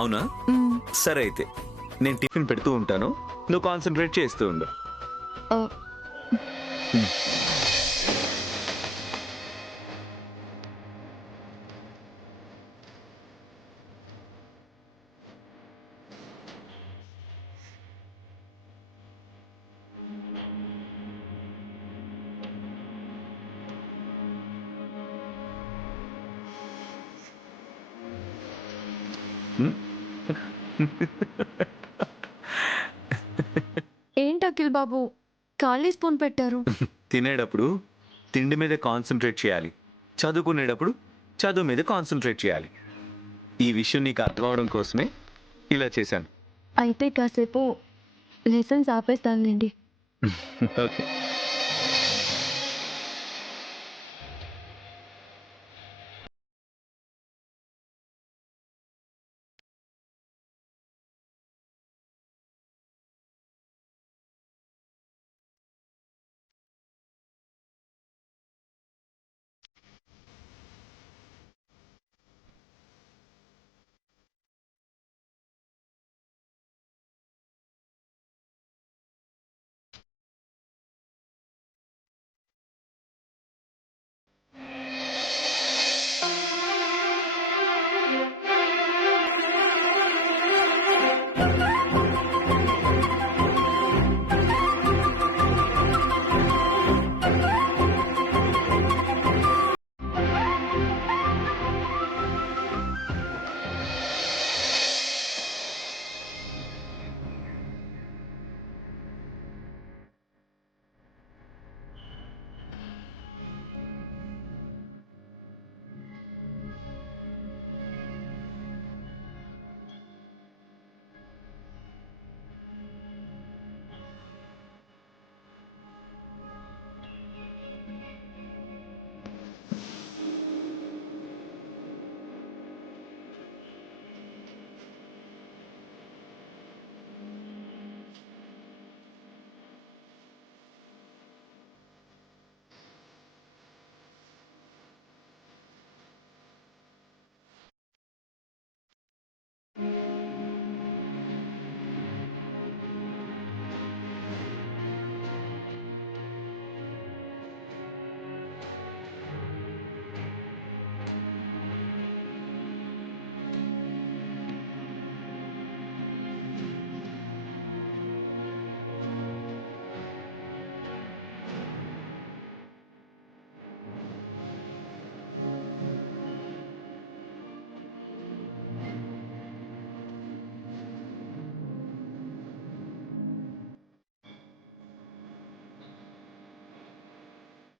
అవునా? సరే అయితే నేను టిఫిన్ పెడుతూ ఉంటాను, నువ్వు కాన్సన్ట్రేట్ చేస్తూ ఉండు. ఏంటి అఖిల్ బాబు ఖాళీ స్పూన్ పెట్టారు? తినేటప్పుడు తిండి మీద కాన్సన్ట్రేట్ చేయాలి, చదువుకునేటప్పుడు చదువు మీద కాన్సన్ట్రేట్ చేయాలి. ఈ విషయం నీకు అర్థం అవడం కోసమే ఇలా చేశాను. అయితే కాసేపు లెసన్స్ ఆపేస్తానులేండి. Okay.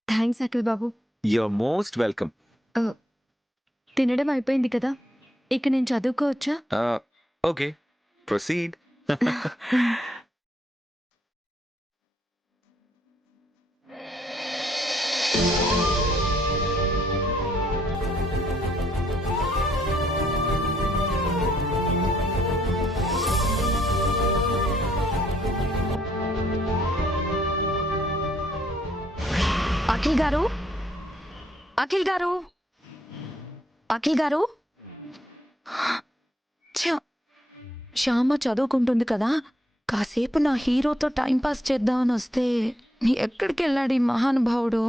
Thanks Akhil babu. You're most welcome. తినడం అయిపోయింది కదా, ఇక నేను చదువుకోవచ్చా? Okay, proceed. అఖిల్ గారు, అఖిల్ గారు, అఖిల్ గారు. ఛ! శ్యామ చదువుకుంటుంది కదా, కాసేపు నా హీరోతో టైంపాస్ చేద్దామని వస్తే ఎక్కడికి వెళ్ళాడు ఈ మహానుభావుడు?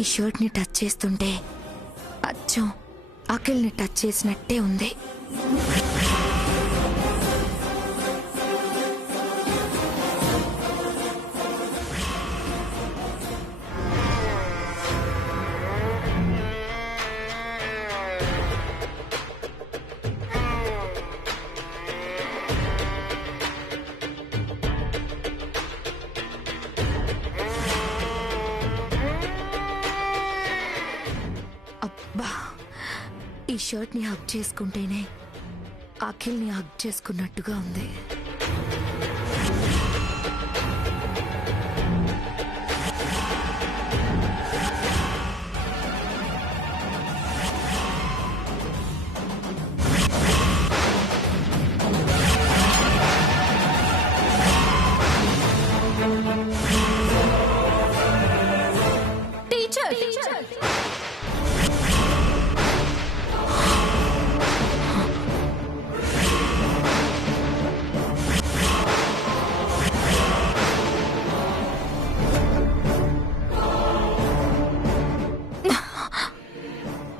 ఈ షర్ట్ని టచ్ చేస్తుంటే అచ్చం అఖిల్ని టచ్ చేసినట్టే ఉంది. అబ్బా, ఈ షర్ట్ని హగ్ చేసుకుంటేనే అఖిల్ని హగ్ చేసుకున్నట్టుగా ఉంది. టీచర్,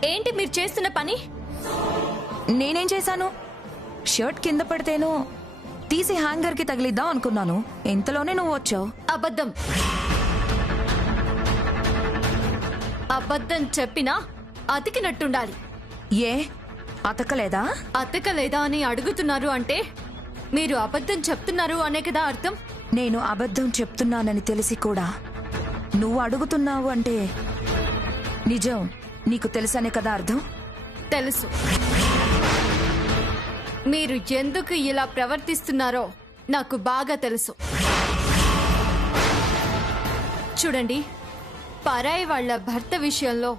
ఏంటి మీరు చేస్తున్న పని? నేనేం చేశాను? షర్ట్ కింద పడితేనో తీసి హ్యాంగర్కి తగిలిద్దాం అనుకున్నాను. ఇంతలోనే నువ్వు వచ్చావు. అబద్ధం. అబద్ధం చెప్పినా అతికినట్టుండాలి. ఏ అతకలేదా? అతకలేదా అని అడుగుతున్నారు అంటే మీరు అబద్ధం చెప్తున్నారు అనే కదా అర్థం. నేను అబద్ధం చెప్తున్నానని తెలిసి కూడా నువ్వు అడుగుతున్నావు అంటే నిజం నీకు తెలుసనే కదా అర్థం. తెలుసు. మీరు ఎందుకు ఇలా ప్రవర్తిస్తున్నారో నాకు బాగా తెలుసు. చూడండి, పరాయి వాళ్ళ భర్త విషయంలో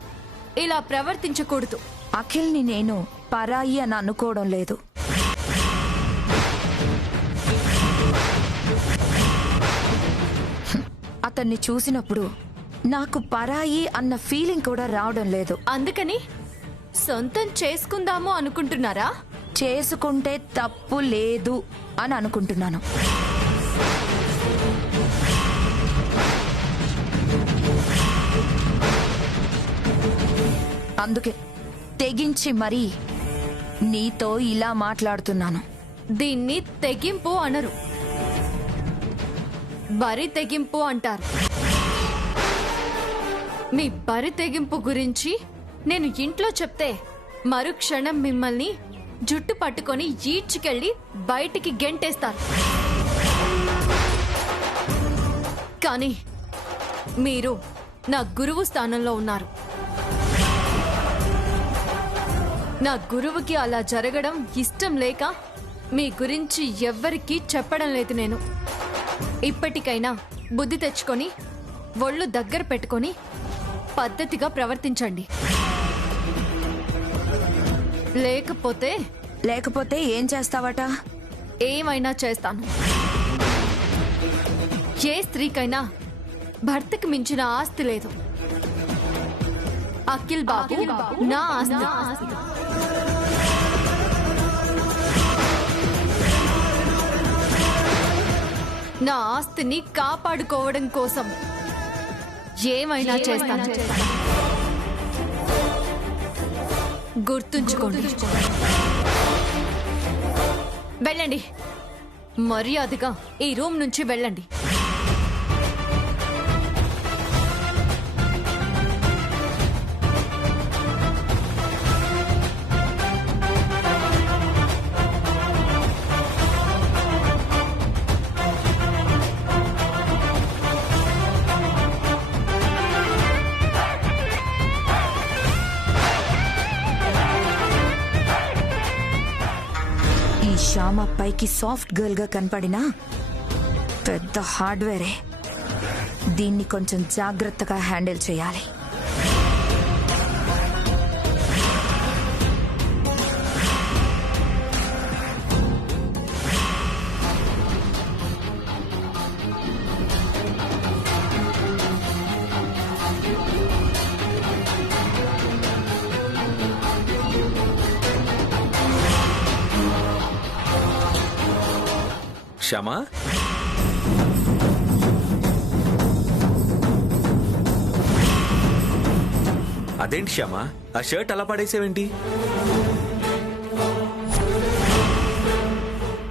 ఇలా ప్రవర్తించకూడదు. అఖిల్ని నేను పరాయి అని అనుకోవడం లేదు. అతన్ని చూసినప్పుడు నాకు పరాయి అన్న ఫీలింగ్ కూడా రావడం లేదు. అందుకని సొంతం చేసుకుందాము అనుకుంటున్నారా? చేసుకుంటే తప్పు లేదు అని అనుకుంటున్నాను. అందుకే తెగించి మరీ నీతో ఇలా మాట్లాడుతున్నాను. దీన్ని తెగింపు అనరు, బరి తెగింపు అంటారు. మీ బరి తెగింపు గురించి నేను ఇంట్లో చెప్తే మరుక్షణం మిమ్మల్ని జుట్టు పట్టుకొని ఈడ్చుకెళ్ళి బయటికి గెంటేస్తారు. కానీ మీరు నా గురువు స్థానంలో ఉన్నారు. నా గురువుకి అలా జరగడం ఇష్టం లేక మీ గురించి ఎవ్వరికీ చెప్పడం లేదు. నేను ఇప్పటికైనా బుద్ధి తెచ్చుకొని ఒళ్ళు దగ్గర పెట్టుకొని పద్ధతిగా ప్రవర్తించండి. లేకపోతే ఏం చేస్తావట? ఏమైనా చేస్తాను. ఏ స్త్రీకైనా భర్తకు మించిన ఆస్తి లేదు. అఖిల్ బాబు నా ఆస్తి. నా ఆస్తిని కాపాడుకోవడం కోసం ఏమైనా చేస్తాను. గుర్తుంచుకోండి. వెళ్ళండి, మర్యాదగా ఈ రూమ్ నుంచి వెళ్ళండి. ఈ శ్యామ పైకి సాఫ్ట్ గర్ల్ గా కనపడినా పెద్ద హార్డ్వేరే. దీన్ని కొంచెం జాగ్రత్తగా హ్యాండిల్ చేయాలి. శ్యామా, అదేంటి శ్యామ, ఆ షర్ట్ అలా పడేసేవేంటి?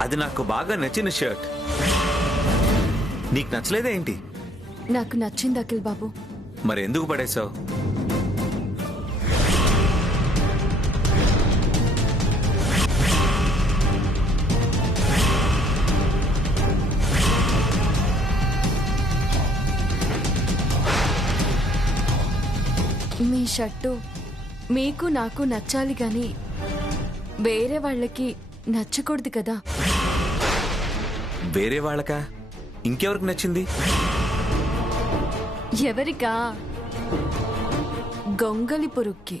అది నాకు బాగా నచ్చిన షర్ట్. నీకు నచ్చలేదా ఏంటి? నాకు నచ్చింది అఖిల్ బాబు. మరి ఎందుకు పడేసావు? మీ షర్టు మీకు నాకు నచ్చాలి గాని వేరే వాళ్ళకి నచ్చకూడదు కదా. వేరే వాళ్ళకా? ఇంకెవరికి నచ్చింది? ఎవరికా? గొంగలి పురుగుకి.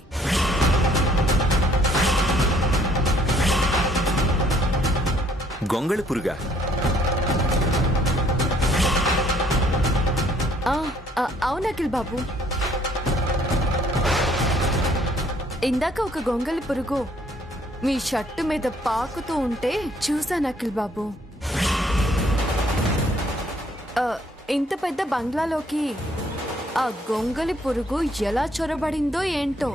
గొంగళి పురుగా? అవును అఖిల్ బాబు. ఇందాక ఒక గొంగలి పురుగు మీ షర్టు మీద పాకుతూ ఉంటే చూశాను అఖిల్ బాబు. ఇంత పెద్ద బంగ్లాలోకి ఆ గొంగలి పురుగు ఎలా చొరబడిందో ఏంటో.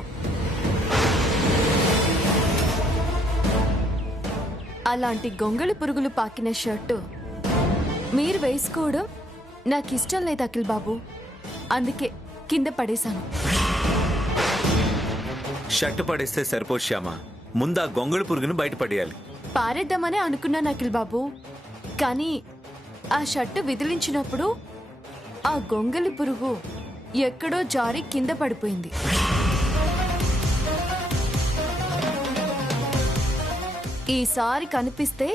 అలాంటి గొంగలి పురుగులు పాకిన షర్టు మీరు వేసుకోవడం నాకు ఇష్టం లేదు అఖిల్ బాబు. అందుకే కింద పడేశాను. షర్ట్ పడేస్తే సరిపోదు శ్యామ, ముందు ఆ గొంగళి పురుగును బయటపడేయాలి. పారేద్దామనే అనుకున్నాను అఖిల్ బాబు. కానీ ఆ షర్టు విదిలించినప్పుడు ఆ గొంగలి పురుగు ఎక్కడో జారి కింద పడిపోయింది. ఈసారి కనిపిస్తే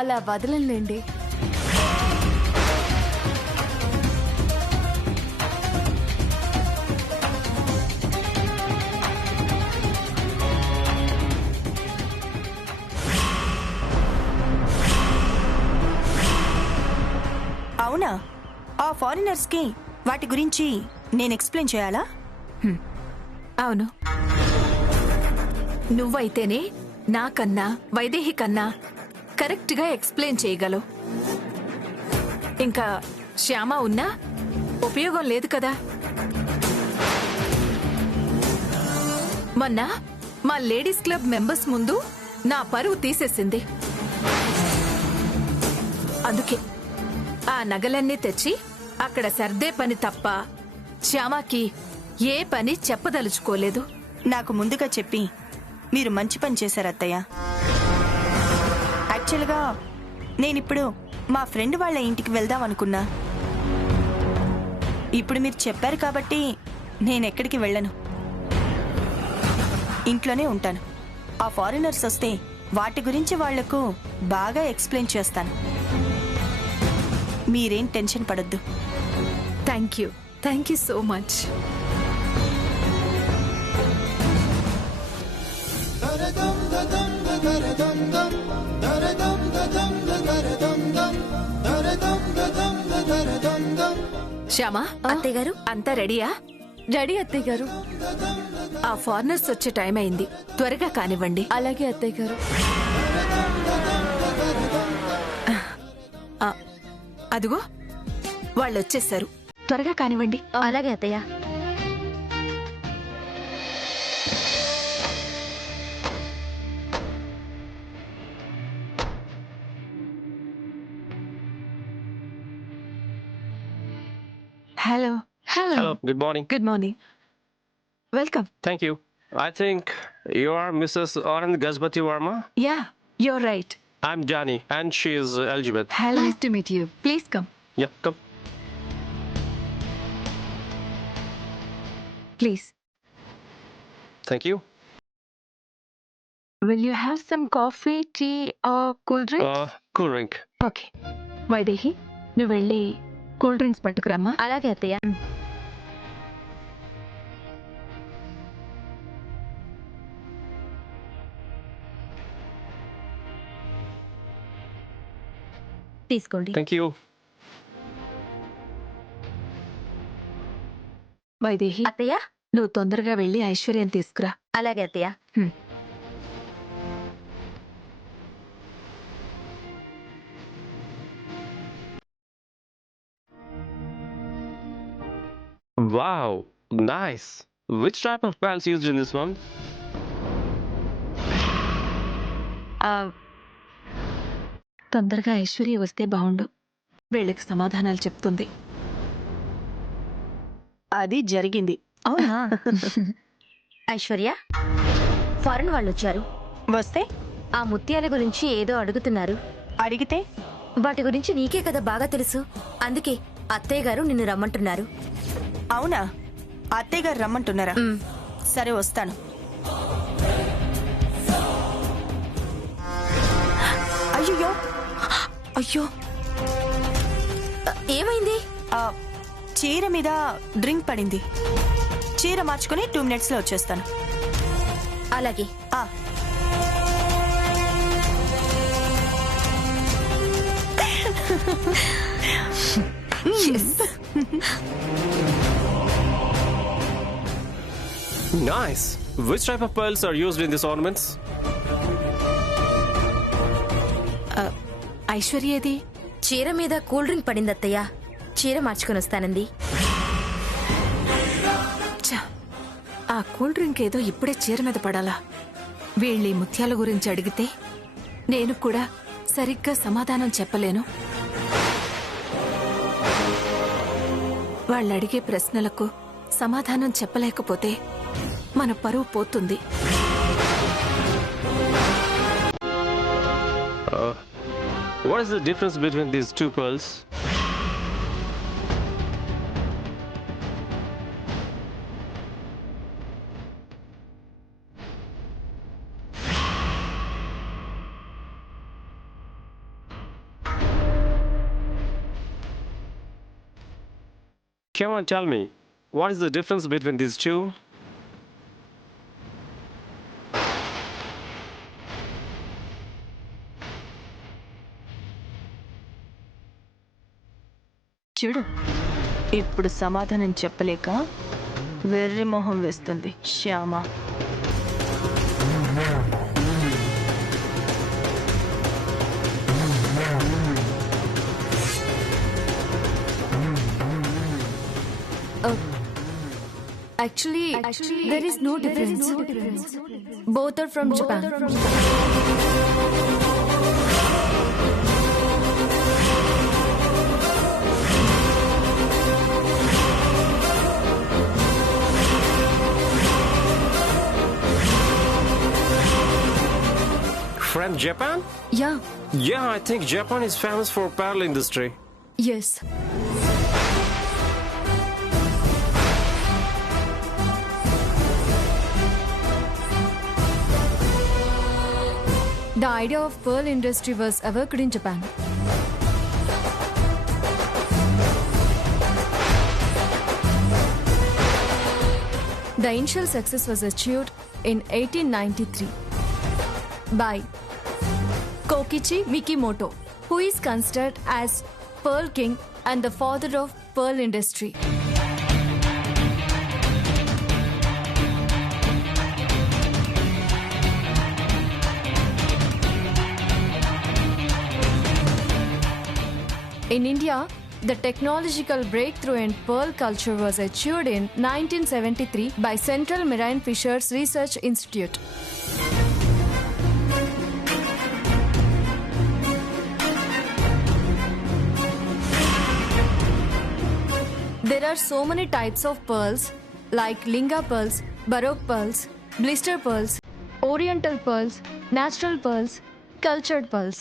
అలా వదలంలేండి. అవునా? ఆ ఫారినర్స్కి వాటి గురించి నేను ఎక్స్ప్లెయిన్ చేయాలా? అవును, నువ్వైతేనే నాకన్నా వైదేహి కన్నా కరెక్ట్గా ఎక్స్ప్లెయిన్ చేయగలవు. ఇంకా శ్యామ ఉన్నా ఉపయోగం లేదు కదా. మొన్న మా లేడీస్ క్లబ్ మెంబర్స్ ముందు నా పరువు తీసేసింది. అందుకే ఆ నగలన్నీ తెచ్చి అక్కడ సర్దే పని తప్ప శ్యామకి ఏ పని చెప్పదలుచుకోలేదు. నాకు ముందుగా చెప్పి మీరు మంచి పని చేశారు అత్తయ్య. యాక్చువల్గా నేనిప్పుడు మా ఫ్రెండ్ వాళ్ళ ఇంటికి వెళ్దాం అనుకున్నా. ఇప్పుడు మీరు చెప్పారు కాబట్టి నేనెక్కడికి వెళ్ళను, ఇంట్లోనే ఉంటాను. ఆ ఫారినర్స్ వస్తే వాటి గురించి వాళ్లకు బాగా ఎక్స్ప్లెయిన్ చేస్తాను. మీరేం టెన్షన్ పడొద్దు. Thank you so much. Shyama, అత్తయ్య గారు అంతా రెడీయా? రెడీ అత్తయ్య గారు. ఆ ఫారినర్స్ వచ్చే టైం అయింది, త్వరగా కానివ్వండి. అలాగే అత్తయ్య గారు. అదిగో వాళ్ళు వచ్చేసారు, త్వరగా కానివ్వండి. అలాగే అత్తయ్య. Hello Hello, good morning. Good morning, welcome. Thank you. I think you are Mrs. Anand Gazpati Verma. Yeah, you're right. I'm Johnny, and she is Elizabeth. Hello, nice to meet you. Please come. Yeah, come. Please. Thank you. Will you have some coffee, tea or cool drink? Cool drink. Okay. Vaidehi, నువ్వు వెళ్ళి cool drinks పట్టుకురామ్మా. అలాగే అత్తయ్య. తీసుకోండి. Thank you. Vaidehi, అత్తయ్య. నువ్వు తొందరగా వెళ్ళి ఐశ్వర్యం తీసుకురా. అలాగే అత్తయ్య. Wow, nice. which type of pearls used in this one? తొందరగా ఐశ్వర్య వస్తే బాగుండు. వీళ్ళకి సమాధానాలు చెప్తుంది. అది జరిగింది. అవునా? ఐశ్వర్య, ఫారెన్ వాళ్ళు వచ్చారు. వస్తే ఆ ముత్యాల గురించి ఏదో అడుగుతున్నారు. అడిగితే వాటి గురించి నీకే కదా బాగా తెలుసు. అందుకే అత్తయ్య గారు నిన్ను రమ్మంటున్నారు. అవునా? అత్తయ్య గారు రమ్మంటున్నారా? సరే వస్తాను. అయ్యో అయ్యో, ఏమైంది? చీర మీద డ్రింక్ పడింది. చీర మార్చుకుని 2 minutes లో వచ్చేస్తాను. అలాగే. ఆ, Nice. Which type of pearls are used in these ornaments? ఐశ్వర్యది చీర మీద కూల్ డ్రింక్ పడింది అత్తయ్య. చీర మార్చుకొని వస్తానంది. ఆ కూల్ డ్రింక్ ఏదో ఇప్పుడే చీర మీద పడాలా? వీళ్ళీ ముత్యాల గురించి అడిగితే నేను కూడా సరిగ్గా సమాధానం చెప్పలేను. వాళ్ళు అడిగే ప్రశ్నలకు సమాధానం చెప్పలేకపోతే మన పరువు పోతుంది. What is the difference between these two pearls? Come on, tell me, what is the difference between these two? చూడు, ఇప్పుడు సమాధానం చెప్పలేక వెర్రి మొహం వేస్తుంది Shyama. Actually, there is no difference. Both are from Japan. From Japan? Yeah. Yeah, I think Japan is famous for pearl industry. Yes. The idea of pearl industry was evoked in Japan. The initial success was achieved in 1893 by Kokichi Mikimoto, who is considered as Pearl King and the father of pearl industry. In India, the technological breakthrough in pearl culture was achieved in 1973 by Central Marine Fisheries Research Institute. There are so many types of pearls like Linga pearls, Baroque pearls, blister pearls, Oriental pearls, natural pearls, cultured pearls.